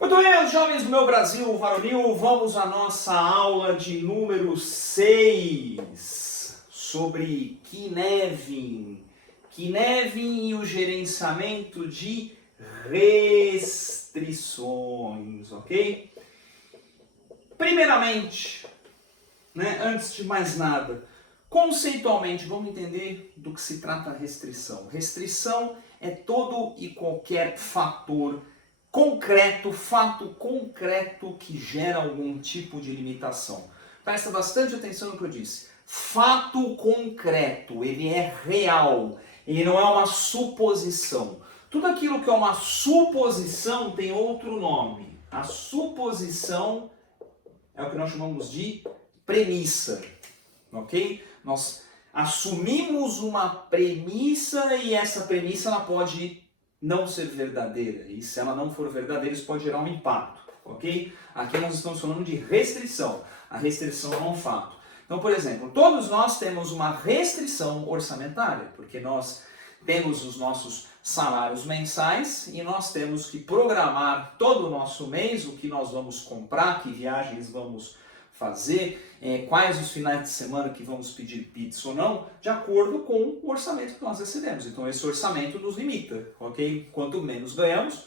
Muito bem, meus jovens do meu Brasil varonil, vamos à nossa aula de número 6 sobre Kinevin. Kinevin e o gerenciamento de restrições, ok? Primeiramente, antes de mais nada, conceitualmente, vamos entender do que se trata a restrição. Restrição é todo e qualquer fator concreto, fato concreto que gera algum tipo de limitação. Presta bastante atenção no que eu disse. Fato concreto, ele é real, ele não é uma suposição. Tudo aquilo que é uma suposição tem outro nome. A suposição é o que nós chamamos de premissa, ok? Nós assumimos uma premissa e essa premissa ela pode não ser verdadeira. E se ela não for verdadeira, isso pode gerar um impacto, ok? Aqui nós estamos falando de restrição. A restrição é um fato. Então, por exemplo, todos nós temos uma restrição orçamentária, porque nós temos os nossos salários mensais e nós temos que programar todo o nosso mês, o que nós vamos comprar, que viagens vamos fazer, quais os finais de semana que vamos pedir pizza ou não, de acordo com o orçamento que nós recebemos. Então esse orçamento nos limita, ok? Quanto menos ganhamos,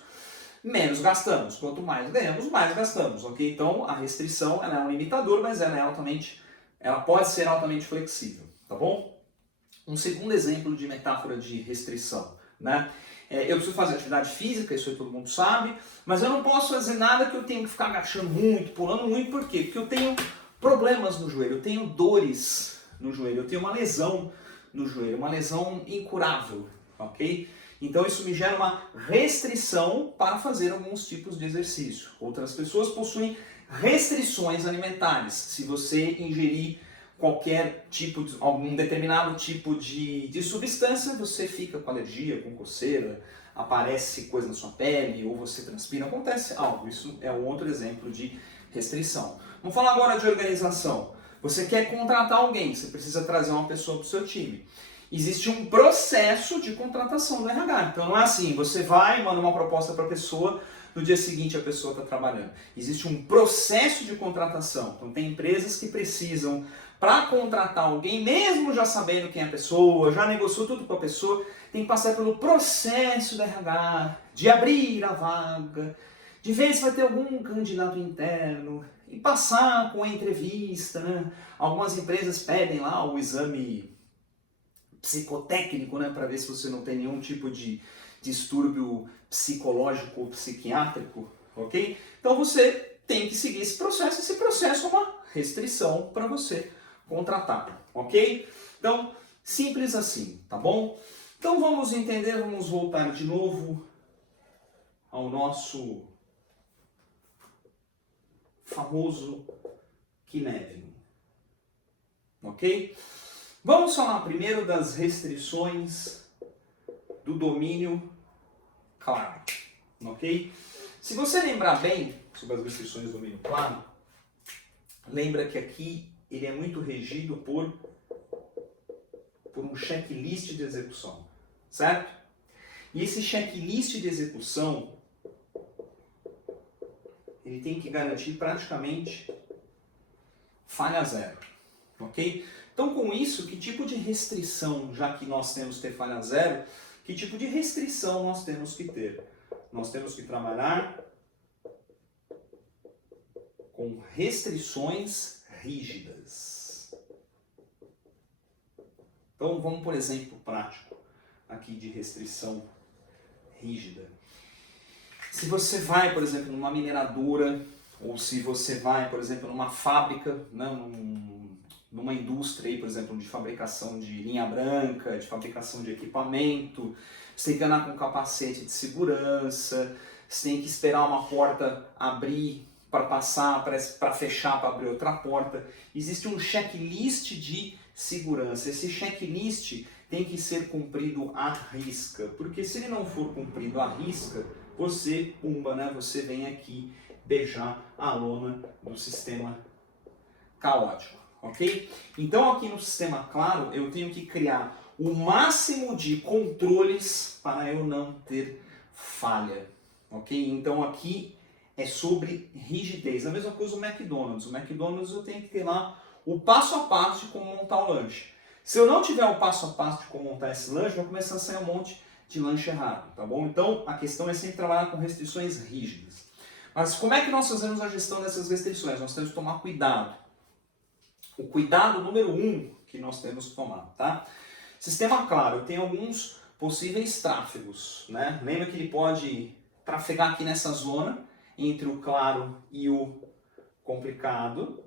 menos gastamos. Quanto mais ganhamos, mais gastamos, ok? Então a restrição ela é um limitador, mas ela pode ser altamente flexível, tá bom? Um segundo exemplo de metáfora de restrição, eu preciso fazer atividade física, isso aí todo mundo sabe, mas eu não posso fazer nada que eu tenho que ficar agachando muito, pulando muito, por quê? Porque eu tenho problemas no joelho, eu tenho dores no joelho, eu tenho uma lesão no joelho, uma lesão incurável, ok? Então isso me gera uma restrição para fazer alguns tipos de exercício. Outras pessoas possuem restrições alimentares. Se você ingerir algum determinado tipo de substância, você fica com alergia, com coceira, aparece coisa na sua pele, ou você transpira, acontece algo. Isso é um outro exemplo de restrição. Vamos falar agora de organização. Você quer contratar alguém, você precisa trazer uma pessoa para o seu time. Existe um processo de contratação do RH. Então não é assim, você vai, manda uma proposta para a pessoa, no dia seguinte a pessoa está trabalhando. Existe um processo de contratação. Então tem empresas que precisam, para contratar alguém, mesmo já sabendo quem é a pessoa, já negociou tudo com a pessoa, tem que passar pelo processo da RH, de abrir a vaga, de ver se vai ter algum candidato interno, e passar com a entrevista, Algumas empresas pedem lá o exame psicotécnico, para ver se você não tem nenhum tipo de distúrbio psicológico ou psiquiátrico, ok? Então você tem que seguir esse processo é uma restrição para você contratar, ok? Então, simples assim, tá bom? Então vamos entender, vamos voltar de novo ao nosso famoso Kinevin, ok? Vamos falar primeiro das restrições do domínio claro, ok? Se você lembrar bem sobre as restrições do domínio claro, lembra que aqui ele é muito regido por um checklist de execução, certo? E esse checklist de execução, ele tem que garantir praticamente falha zero, ok? Então com isso, que tipo de restrição, já que nós temos que ter falha zero, que tipo de restrição nós temos que ter? Nós temos que trabalhar com restrições rígidas. Então vamos por exemplo prático aqui de restrição rígida. Se você vai, por exemplo, numa mineradora, ou se você vai, por exemplo, numa fábrica, numa indústria, aí, por exemplo, de fabricação de linha branca, de fabricação de equipamento, você tem que andar com capacete de segurança, você tem que esperar uma porta abrir para passar, para fechar, para abrir outra porta. Existe um checklist de segurança. Esse checklist tem que ser cumprido à risca, porque se ele não for cumprido à risca, você vem aqui beijar a lona do sistema caótico, ok? Então aqui no sistema claro, eu tenho que criar o máximo de controles para eu não ter falha, ok? Então aqui é sobre rigidez. A mesma coisa o McDonald's. O McDonald's eu tenho que ter lá o passo a passo de como montar o lanche. Se eu não tiver o passo a passo de como montar esse lanche, vai começar a sair um monte de lanche errado, tá bom? Então a questão é sempre trabalhar com restrições rígidas. Mas como é que nós fazemos a gestão dessas restrições? Nós temos que tomar cuidado. O cuidado número 1 que nós temos que tomar, tá? Sistema claro, tem alguns possíveis tráfegos, né? Lembra que ele pode trafegar aqui nessa zona entre o claro e o complicado.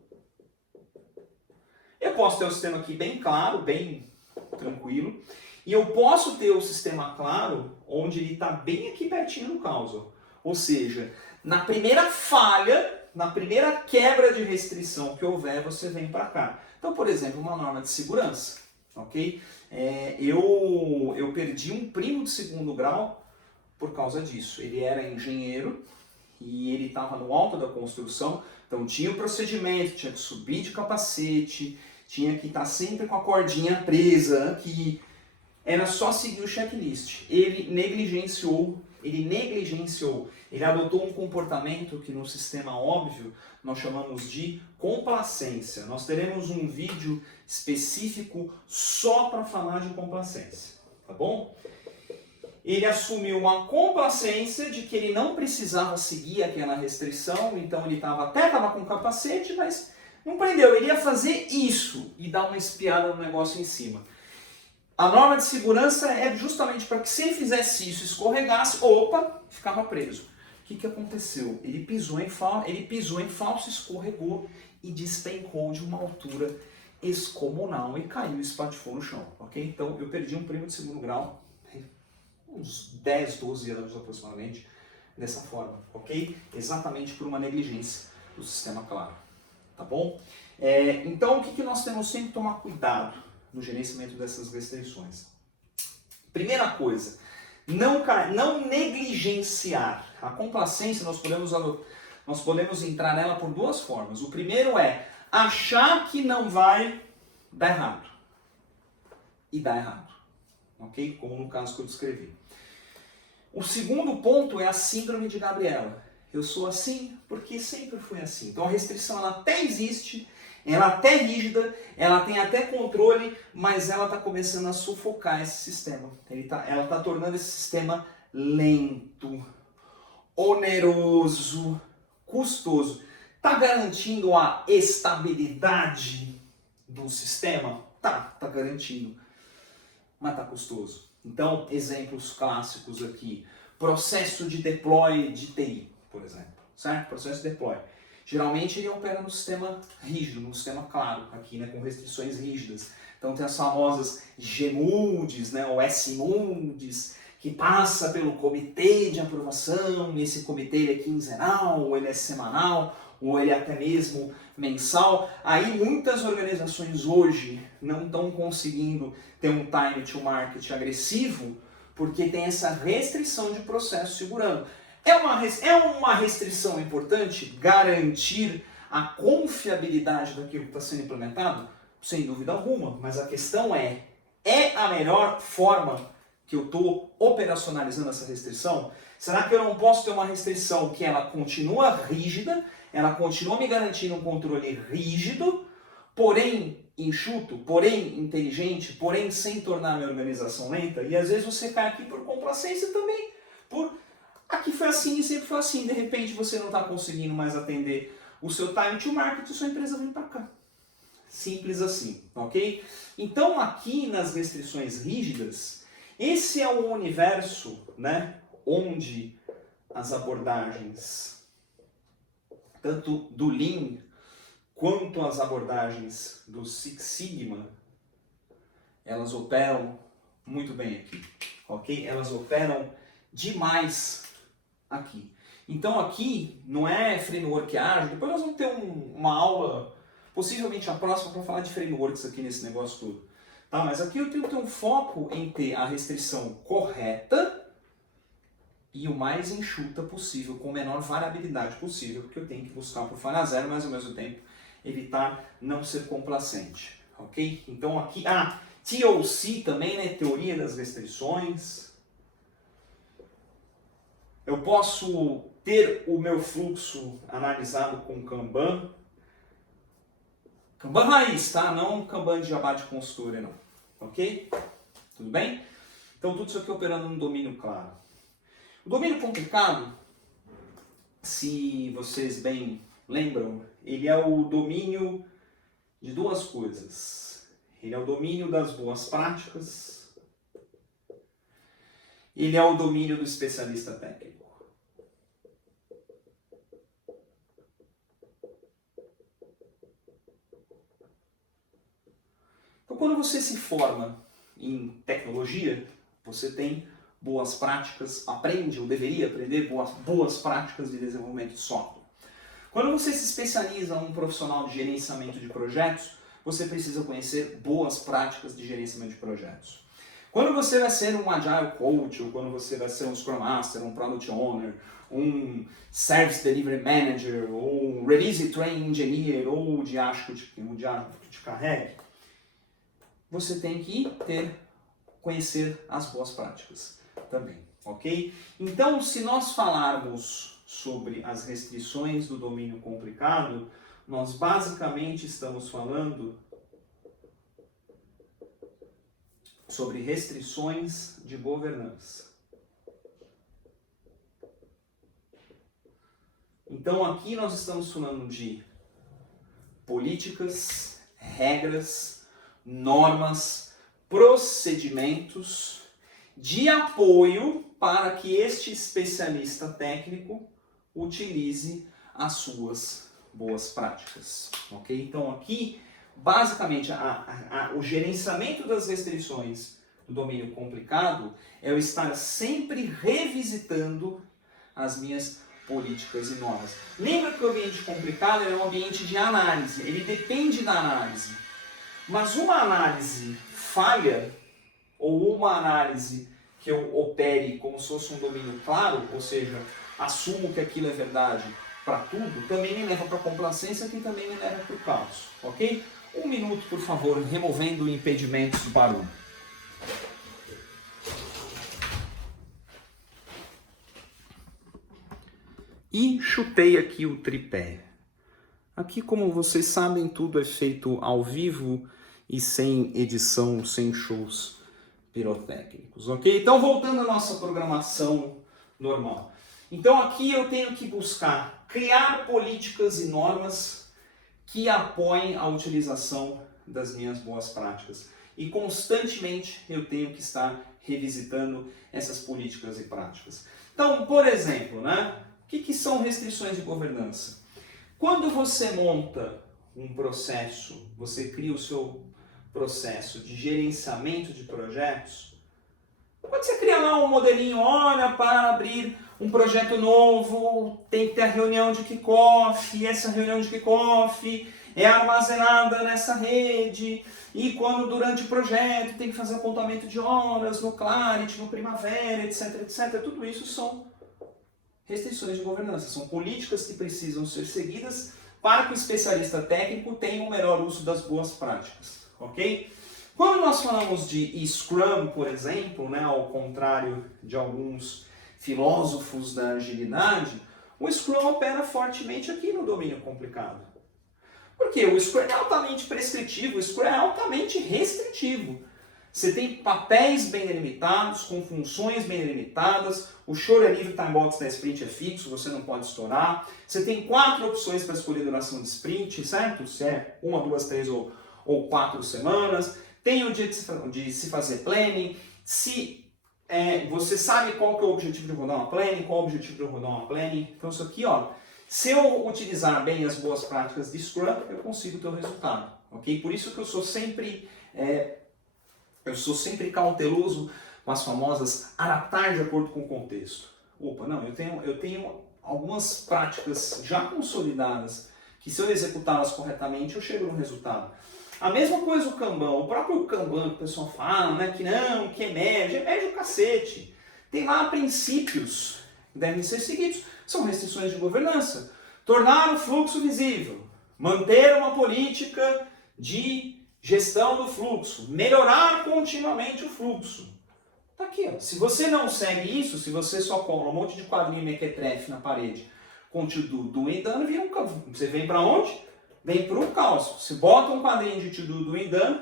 Eu posso ter o sistema aqui bem claro, bem tranquilo. E eu posso ter o sistema claro onde ele está bem aqui pertinho do caos. Ou seja, na primeira falha, na primeira quebra de restrição que houver, você vem para cá. Então, por exemplo, uma norma de segurança. Ok? Eu perdi um primo de segundo grau por causa disso. Ele era engenheiro e ele estava no alto da construção, então tinha o procedimento, tinha que subir de capacete, tinha que estar sempre com a cordinha presa aqui. Era só seguir o checklist. Ele negligenciou, ele adotou um comportamento que no sistema óbvio nós chamamos de complacência. Nós teremos um vídeo específico só para falar de complacência, tá bom? Ele assumiu uma complacência de que ele não precisava seguir aquela restrição, então ele até estava com capacete, mas não prendeu. Ele ia fazer isso e dar uma espiada no negócio em cima. A norma de segurança é justamente para que se ele fizesse isso, escorregasse, ficava preso. O que aconteceu? Ele pisou em falso, escorregou e despencou de uma altura excomunal e caiu e espatifou no chão. Ok? Então eu perdi um primo de segundo grau, uns 10, 12 anos aproximadamente, dessa forma. Ok? Exatamente por uma negligência do sistema claro. Tá bom? Então o que nós temos sempre que tomar cuidado no gerenciamento dessas restrições? Primeira coisa, não negligenciar. A complacência nós podemos entrar nela por duas formas. O primeiro é achar que não vai dar errado. E dar errado. Ok? Como no caso que eu descrevi. O segundo ponto é a síndrome de Gabriela. Eu sou assim porque sempre fui assim. Então a restrição ela até existe, ela até é rígida, ela tem até controle, mas ela está começando a sufocar esse sistema. Ela está tornando esse sistema lento, oneroso, custoso. Está garantindo a estabilidade do sistema? Tá garantindo, mas está custoso. Então, exemplos clássicos aqui. Processo de deploy de TI, por exemplo. Certo? Processo de deploy. Geralmente ele opera no sistema rígido, no sistema claro, aqui, né, com restrições rígidas. Então tem as famosas GMUDs, né, ou SMUDs, que passa pelo comitê de aprovação, e esse comitê ele é quinzenal, ou ele é semanal, ou ele é até mesmo mensal. Aí muitas organizações hoje não estão conseguindo ter um time to market agressivo, porque tem essa restrição de processo segurando. É uma restrição importante garantir a confiabilidade daquilo que está sendo implementado? Sem dúvida alguma, mas a questão é a melhor forma que eu estou operacionalizando essa restrição? Será que eu não posso ter uma restrição que ela continua rígida, ela continua me garantindo um controle rígido, porém enxuto, porém inteligente, porém sem tornar a minha organização lenta? E às vezes você cai aqui por complacência também, aqui foi assim e sempre foi assim. De repente você não está conseguindo mais atender o seu time to market e sua empresa vem para cá. Simples assim, ok? Então aqui nas restrições rígidas, esse é o universo, né, onde as abordagens, tanto do Lean quanto as abordagens do Six Sigma, elas operam muito bem aqui, ok? Elas operam demais aqui. Então aqui não é framework ágil, depois nós vamos ter uma aula, possivelmente a próxima, para falar de frameworks aqui nesse negócio todo. Tá? Mas aqui eu tenho que ter um foco em ter a restrição correta e o mais enxuta possível, com a menor variabilidade possível, porque eu tenho que buscar por falha zero, mas ao mesmo tempo evitar não ser complacente. Ok? Então aqui, TOC também, né? Teoria das restrições. Eu posso ter o meu fluxo analisado com Kanban. Kanban raiz, tá? Não Kanban de jabá de consultoria, não. Ok? Tudo bem? Então tudo isso aqui operando num domínio claro. O domínio complicado, se vocês bem lembram, ele é o domínio de duas coisas. Ele é o domínio das boas práticas. Ele é o domínio do especialista técnico. Então, quando você se forma em tecnologia, você tem boas práticas, aprende ou deveria aprender boas práticas de desenvolvimento de software. Quando você se especializa em um profissional de gerenciamento de projetos, você precisa conhecer boas práticas de gerenciamento de projetos. Quando você vai ser um Agile Coach, ou quando você vai ser um Scrum Master, um Product Owner, um Service Delivery Manager, ou um Release Train Engineer, ou o diacho que te carregue, você tem que conhecer as boas práticas também, ok? Então, se nós falarmos sobre as restrições do domínio complicado, nós basicamente estamos falando sobre restrições de governança. Então aqui nós estamos falando de políticas, regras, normas, procedimentos de apoio para que este especialista técnico utilize as suas boas práticas, ok? Então aqui, basicamente, o gerenciamento das restrições do domínio complicado é eu estar sempre revisitando as minhas políticas e normas. Lembra que o ambiente complicado é um ambiente de análise, ele depende da análise. Mas uma análise falha, ou uma análise que eu opere como se fosse um domínio claro, ou seja, assumo que aquilo é verdade para tudo, também me leva para a complacência, que também me leva para o caos, ok? 1 minuto, por favor, removendo impedimentos do barulho. E chutei aqui o tripé. Aqui, como vocês sabem, tudo é feito ao vivo e sem edição, sem shows pirotécnicos, ok? Então, voltando à nossa programação normal. Então, aqui eu tenho que buscar criar políticas e normas que apoiem a utilização das minhas boas práticas. E constantemente eu tenho que estar revisitando essas políticas e práticas. Então, por exemplo, né? O que são restrições de governança? Quando você monta um processo, você cria o seu processo de gerenciamento de projetos, quando você cria lá um modelinho, olha, para abrir um projeto novo, tem que ter a reunião de kickoff, e essa reunião de kickoff é armazenada nessa rede, e quando durante o projeto tem que fazer apontamento de horas no Clarity, no Primavera, etc, etc, tudo isso são restrições de governança, são políticas que precisam ser seguidas para que o especialista técnico tenha o melhor uso das boas práticas, ok? Quando nós falamos de Scrum, por exemplo, né, ao contrário de alguns filósofos da agilidade, o Scrum opera fortemente aqui no domínio complicado. Por quê? O Scrum é altamente prescritivo, o Scrum é altamente restritivo. Você tem papéis bem delimitados, com funções bem delimitadas, o Short Livre Time Box da sprint é fixo, você não pode estourar. Você tem 4 opções para escolher a duração de sprint, certo? Se é 1, 2, 3 ou 4 semanas. Tem o dia de se fazer planning. Você sabe qual que é o objetivo de rodar uma planning, qual é o objetivo de rodar uma planning. Então isso aqui, ó, se eu utilizar bem as boas práticas de Scrum, eu consigo ter o resultado, ok? Por isso que eu sou sempre cauteloso com as famosas adaptar de acordo com o contexto. Opa, não, eu tenho algumas práticas já consolidadas que se eu executá-las corretamente eu chego no resultado. A mesma coisa o Kanban, o próprio Kanban que o pessoal fala, né, que não, que é médio o cacete. Tem lá princípios que devem ser seguidos, são restrições de governança. Tornar o fluxo visível, manter uma política de gestão do fluxo, melhorar continuamente o fluxo. Tá aqui, ó. Se você não segue isso, se você só cola um monte de quadrinho mequetrefe na parede com to do, doing, done, vira você vem para onde? Vem para o caos. Se bota um quadrinho de to do, doing, done,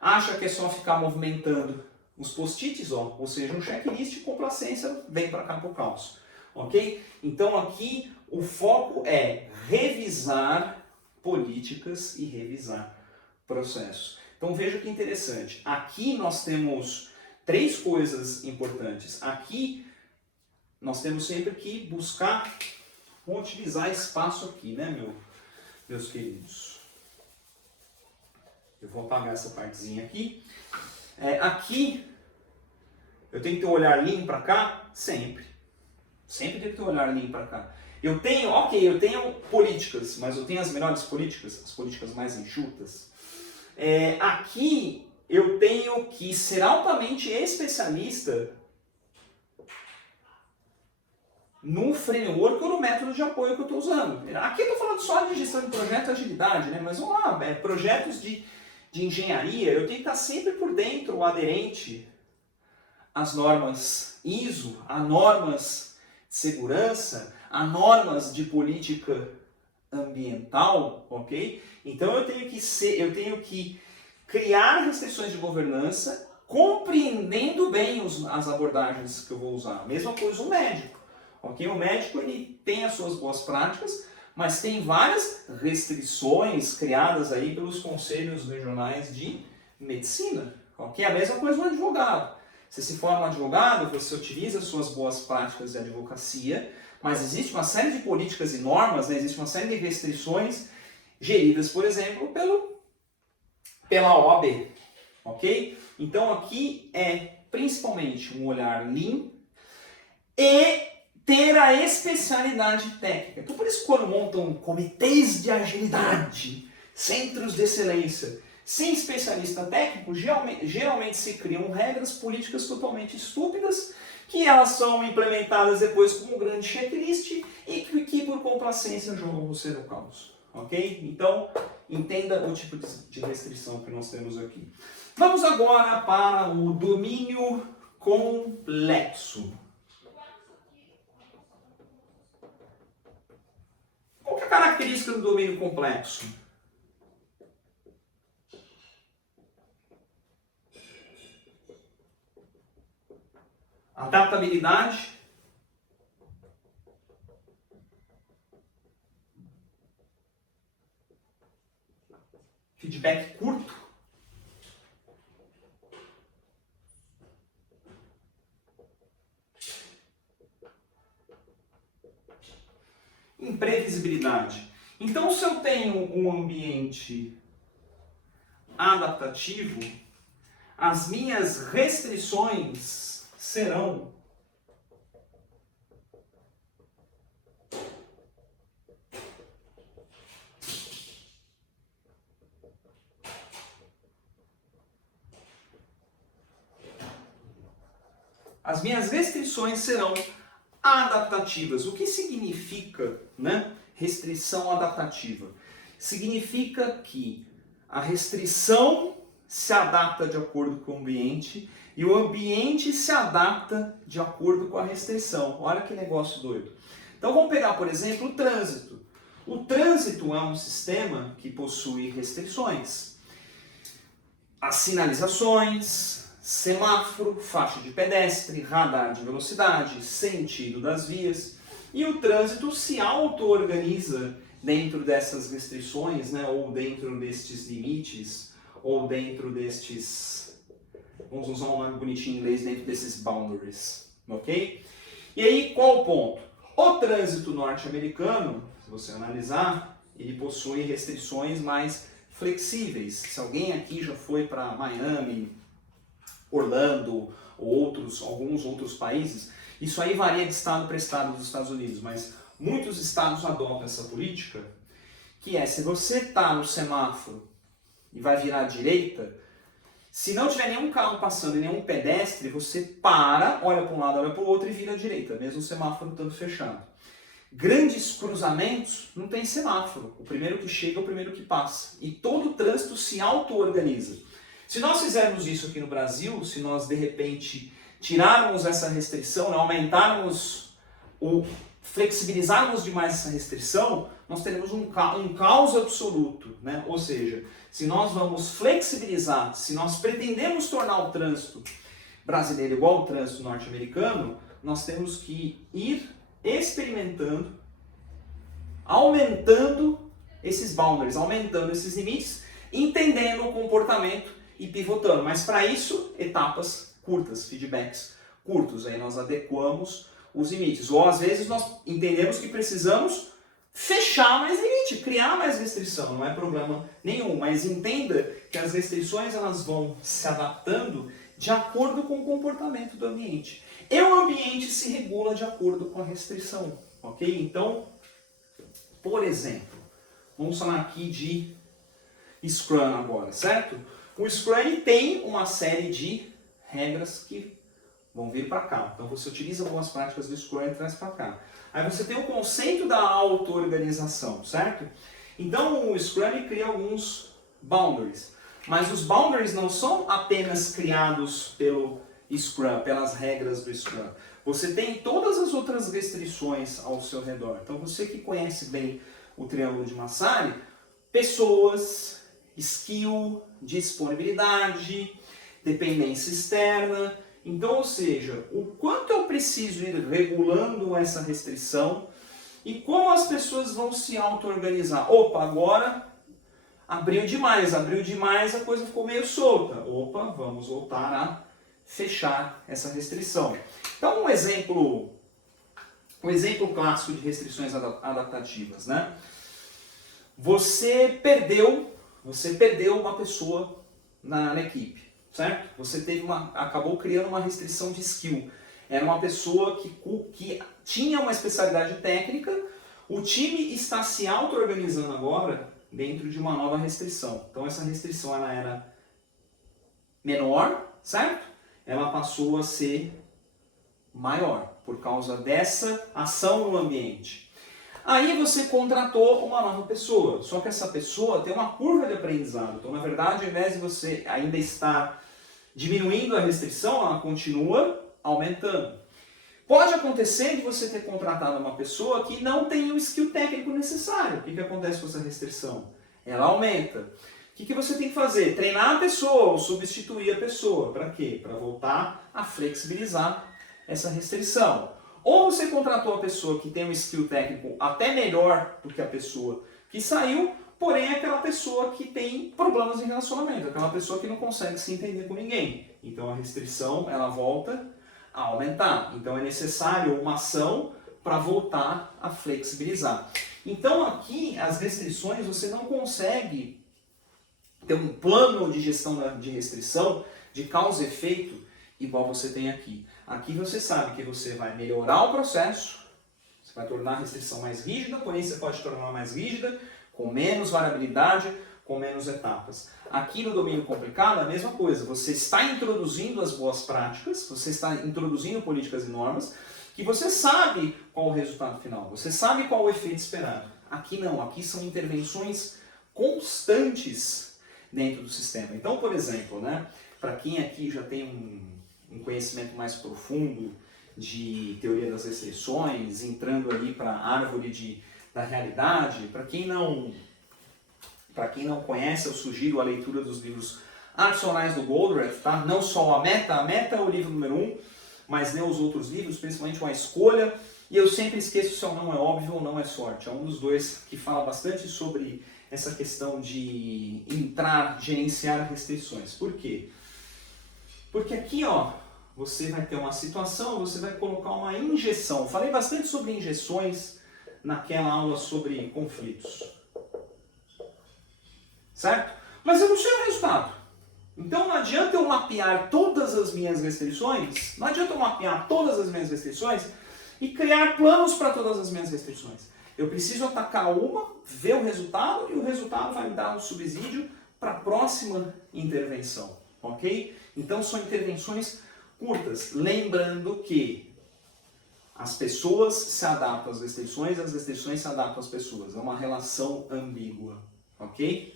acha que é só ficar movimentando os post-its, ó, ou seja, um checklist de complacência, vem para cá para o caos. Ok? Então aqui o foco é revisar políticas e revisar processos. Então veja que interessante. Aqui nós temos 3 coisas importantes. Aqui nós temos sempre que buscar utilizar espaço aqui, né, meus queridos? Eu vou apagar essa partezinha aqui. Aqui eu tenho que ter um olhar limpo para cá, sempre. Sempre tem que ter um olhar limpo para cá. Eu tenho políticas, mas eu tenho as melhores políticas, as políticas mais enxutas. Aqui eu tenho que ser altamente especialista no framework ou no método de apoio que eu estou usando. Aqui eu estou falando só de gestão de projeto e agilidade, né? Mas vamos lá, projetos de engenharia, eu tenho que estar sempre por dentro, aderente às normas ISO, a normas de segurança, a normas de política ambiental, ok? Então eu tenho que criar restrições de governança, compreendendo bem as abordagens que eu vou usar. Mesma coisa o médico, ok? O médico ele tem as suas boas práticas, mas tem várias restrições criadas aí pelos conselhos regionais de medicina, ok? A mesma coisa o advogado. Você se forma advogado, você utiliza suas boas práticas de advocacia, mas existe uma série de políticas e normas, né? Existe uma série de restrições geridas, por exemplo, pela OAB, ok? Então aqui é principalmente um olhar lean e ter a especialidade técnica. Então por isso quando montam comitês de agilidade, centros de excelência, sem especialista técnico, geralmente se criam regras políticas totalmente estúpidas, que elas são implementadas depois como um grande checklist e que por complacência jogam você no caos. Ok? Então, entenda o tipo de restrição que nós temos aqui. Vamos agora para o domínio complexo. Qual que é a característica do domínio complexo? Adaptabilidade, feedback curto, imprevisibilidade. Então, se eu tenho um ambiente adaptativo, as minhas restrições serão adaptativas. O que significa, né, restrição adaptativa? Significa que a restrição se adapta de acordo com o ambiente e o ambiente se adapta de acordo com a restrição. Olha que negócio doido. Então vamos pegar, por exemplo, o trânsito. O trânsito é um sistema que possui restrições. As sinalizações, semáforo, faixa de pedestre, radar de velocidade, sentido das vias. E o trânsito se auto-organiza dentro dessas restrições, né, ou dentro destes limites, ou dentro destes, vamos usar um nome bonitinho em inglês, dentro desses boundaries, ok? E aí, qual o ponto? O trânsito norte-americano, se você analisar, ele possui restrições mais flexíveis. Se alguém aqui já foi para Miami, Orlando, ou alguns outros países, isso aí varia de estado para estado dos Estados Unidos, mas muitos estados adotam essa política, que é, se você está no semáforo e vai virar à direita, se não tiver nenhum carro passando e nenhum pedestre, você para, olha para um lado, olha para o outro e vira à direita, mesmo o semáforo estando fechado. Grandes cruzamentos não tem semáforo, o primeiro que chega é o primeiro que passa, e todo o trânsito se auto-organiza. Se nós fizermos isso aqui no Brasil, se nós de repente tirarmos essa restrição, né, aumentarmos ou flexibilizarmos demais essa restrição, nós teremos um caos absoluto, né? Ou seja, se nós vamos flexibilizar, se nós pretendemos tornar o trânsito brasileiro igual ao trânsito norte-americano, nós temos que ir experimentando, aumentando esses boundaries, aumentando esses limites, entendendo o comportamento e pivotando. Mas para isso, etapas curtas, feedbacks curtos. Aí nós adequamos os limites. Ou às vezes nós entendemos que precisamos fechar mais limite, criar mais restrição, não é problema nenhum. Mas entenda que as restrições elas vão se adaptando de acordo com o comportamento do ambiente. E o ambiente se regula de acordo com a restrição, ok? Então, por exemplo, vamos falar aqui de Scrum agora, certo? O Scrum tem uma série de regras que vão vir para cá. Então você utiliza algumas práticas do Scrum e traz para cá. Aí você tem o conceito da auto-organização, certo? Então o Scrum cria alguns boundaries. Mas os boundaries não são apenas criados pelo Scrum, pelas regras do Scrum. Você tem todas as outras restrições ao seu redor. Então você que conhece bem o Triângulo de Massari, pessoas, skill, disponibilidade, dependência externa. Então, ou seja, o quanto eu preciso ir regulando essa restrição e como as pessoas vão se auto-organizar. Opa, agora abriu demais, a coisa ficou meio solta. Opa, vamos voltar a fechar essa restrição. Então, um exemplo clássico de restrições adaptativas, né? Você perdeu uma pessoa na equipe, certo? Você acabou criando uma restrição de skill. Era uma pessoa que tinha uma especialidade técnica, o time está se auto-organizando agora dentro de uma nova restrição. Então essa restrição ela era menor, certo? Ela passou a ser maior por causa dessa ação no ambiente. Aí você contratou uma nova pessoa, só que essa pessoa tem uma curva de aprendizado. Então, na verdade, ao invés de você ainda estar diminuindo a restrição, ela continua aumentando. Pode acontecer de você ter contratado uma pessoa que não tem o skill técnico necessário. O que acontece com essa restrição? Ela aumenta. O que você tem que fazer? Treinar a pessoa ou substituir a pessoa. Para quê? Para voltar a flexibilizar essa restrição. Ou você contratou a pessoa que tem um skill técnico até melhor do que a pessoa que saiu, porém é aquela pessoa que tem problemas de relacionamento, aquela pessoa que não consegue se entender com ninguém. Então a restrição ela volta a aumentar. Então é necessário uma ação para voltar a flexibilizar. Então aqui as restrições você não consegue ter um plano de gestão de restrição, de causa e efeito, igual você tem aqui. Aqui você sabe que você vai melhorar o processo, você vai tornar a restrição mais rígida, porém você pode tornar mais rígida, com menos variabilidade, com menos etapas. Aqui no domínio complicado, a mesma coisa. Você está introduzindo as boas práticas, você está introduzindo políticas e normas, que você sabe qual o resultado final, você sabe qual o efeito esperado. Aqui não, aqui são intervenções constantes dentro do sistema. Então, por exemplo, né, para quem aqui já tem um conhecimento mais profundo de teoria das restrições, entrando ali para a árvore da realidade, para quem não conhece, eu sugiro a leitura dos livros adicionais do Goldratt, tá? Não só a Meta é o livro número 1, mas ler os outros livros, principalmente A Escolha, e eu sempre esqueço se o não é óbvio ou não é sorte. É um dos dois que fala bastante sobre essa questão de gerenciar restrições. Por quê? Porque aqui, ó, você vai ter uma situação, você vai colocar uma injeção. Falei bastante sobre injeções naquela aula sobre conflitos. Certo? Mas eu não sei o resultado. Então não adianta eu mapear todas as minhas restrições, e criar planos para todas as minhas restrições. Eu preciso atacar uma, ver o resultado, e o resultado vai me dar um subsídio para a próxima intervenção. Ok? Então são intervenções curtas, lembrando que as pessoas se adaptam às restrições, as restrições se adaptam às pessoas. É uma relação ambígua, ok?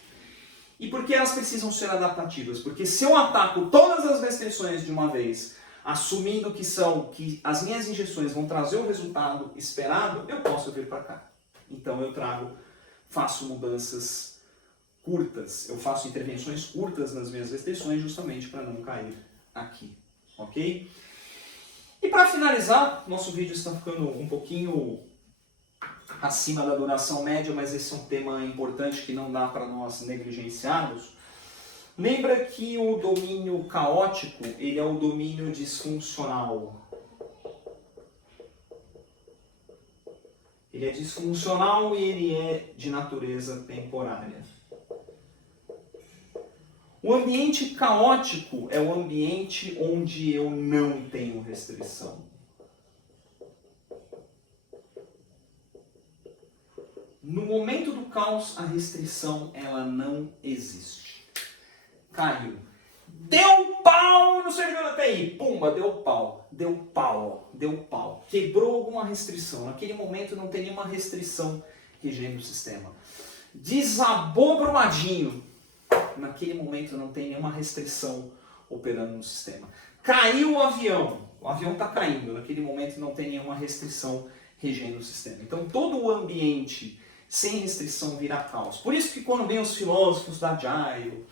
E por que elas precisam ser adaptativas? Porque se eu ataco todas as restrições de uma vez, assumindo que as minhas injeções vão trazer o resultado esperado, eu posso vir para cá. Então eu faço mudanças curtas, eu faço intervenções curtas nas minhas restrições justamente para não cair aqui, ok? E para finalizar, nosso vídeo está ficando um pouquinho acima da duração média, mas esse é um tema importante que não dá para nós negligenciarmos. Lembra que o domínio caótico, ele é o domínio disfuncional. Ele é disfuncional e ele é de natureza temporária. O ambiente caótico é o ambiente onde eu não tenho restrição. No momento do caos, a restrição ela não existe. Caiu. Deu pau no servidor da TI. Pumba, deu pau. Deu pau. Deu pau. Quebrou alguma restrição. Naquele momento não tem nenhuma restrição regendo o sistema. Desabou Brumadinho. Naquele momento não tem nenhuma restrição operando no sistema. Caiu o avião. O avião está caindo. Naquele momento não tem nenhuma restrição regendo o sistema. Então todo o ambiente sem restrição vira caos. Por isso que quando vem os filósofos da Agile,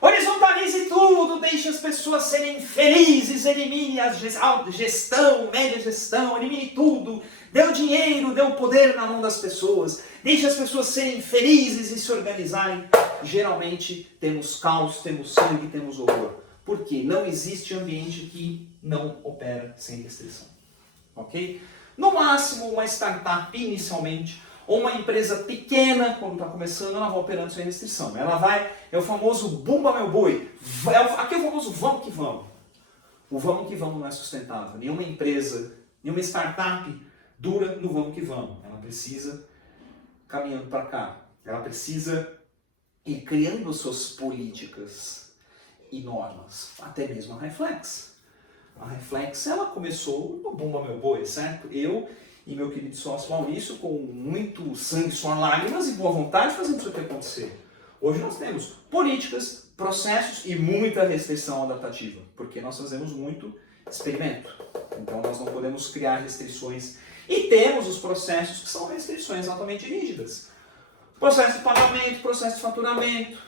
horizontalize tudo, deixe as pessoas serem felizes, elimine a gestão, média gestão, elimine tudo, dê o dinheiro, dê o poder na mão das pessoas, deixe as pessoas serem felizes e se organizarem. Geralmente temos caos, temos sangue, temos horror. Por quê? Não existe ambiente que não opera sem restrição. Ok? No máximo, uma startup inicialmente, ou uma empresa pequena, quando está começando, ela vai operando sem restrição. Ela vai, é o famoso bumba meu boi. Aqui é o famoso vamos que vamos. O vamos que vamos não é sustentável. Nenhuma empresa, nenhuma startup dura no vamos que vamos. Ela precisa caminhando para cá. Ela precisa ir criando suas políticas e normas. Até mesmo a Reflex. A Reflex, ela começou no bumba meu boi, certo? Eu e meu querido sócio Maurício, com muito sangue, suor, lágrimas e boa vontade, fazendo isso aqui acontecer. Hoje nós temos políticas, processos e muita restrição adaptativa, porque nós fazemos muito experimento. Então nós não podemos criar restrições. E temos os processos que são restrições altamente rígidas. Processo de pagamento, processo de faturamento,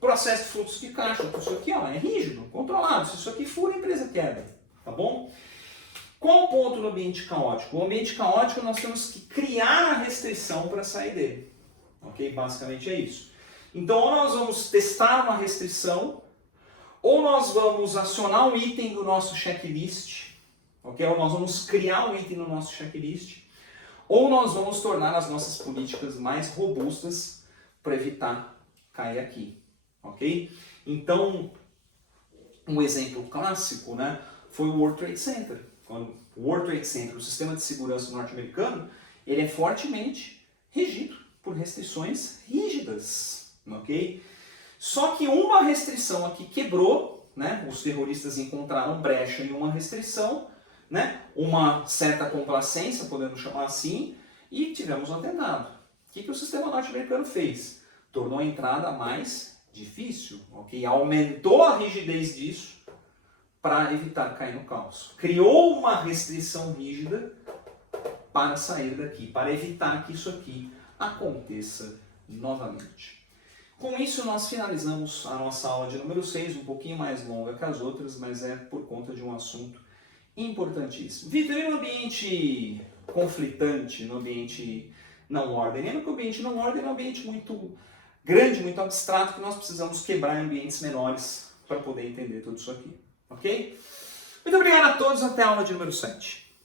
processo de fluxo de caixa. Isso aqui ó, é rígido, controlado. Se isso aqui fura, a empresa quebra. Tá bom? Qual o ponto no ambiente caótico? O ambiente caótico nós temos que criar a restrição para sair dele. Ok? Basicamente é isso. Então, ou nós vamos testar uma restrição, ou nós vamos acionar um item do nosso checklist, ok? Ou nós vamos criar um item no nosso checklist, ou nós vamos tornar as nossas políticas mais robustas para evitar cair aqui. Ok? Então, um exemplo clássico, né, foi o World Trade Center. Quando o World Trade Center, o sistema de segurança norte-americano, ele é fortemente regido por restrições rígidas, ok? Só que uma restrição aqui quebrou, né? Os terroristas encontraram brecha em uma restrição, né? Uma certa complacência, podemos chamar assim, e tivemos um atentado. O que o sistema norte-americano fez? Tornou a entrada mais difícil, ok? Aumentou a rigidez disso, para evitar cair no caos. Criou uma restrição rígida para sair daqui, para evitar que isso aqui aconteça novamente. Com isso, nós finalizamos a nossa aula de número 6, um pouquinho mais longa que as outras, mas é por conta de um assunto importantíssimo. Viver no ambiente conflitante, no ambiente não ordem. Lembra que o ambiente não ordem é um ambiente muito grande, muito abstrato, que nós precisamos quebrar em ambientes menores para poder entender tudo isso aqui. Ok? Muito obrigado a todos, até a aula de número 7.